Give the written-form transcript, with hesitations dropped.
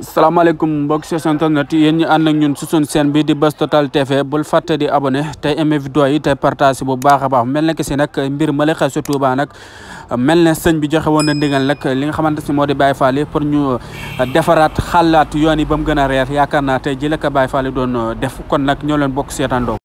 salaamaaleykum mbokk si internet yéen ñi ànd ak ñun si suñu chaîne bi di Buzz Total TV bul fàtte di abonné tey aimé vidéo yi tey partage bu baax a baax mel na ki si nag mbir ma la xew si Touba nag mel ne sëñ bi joxe woon na ndigal nag li nga xamante si moo di Baye Fall yi pour ñu defaraat xalaat yoon yi ba mu gën a reer yaakaar naa tey ji la ko Baye Fall yi doon def kon nag ñoo leen bokk seetaandoo.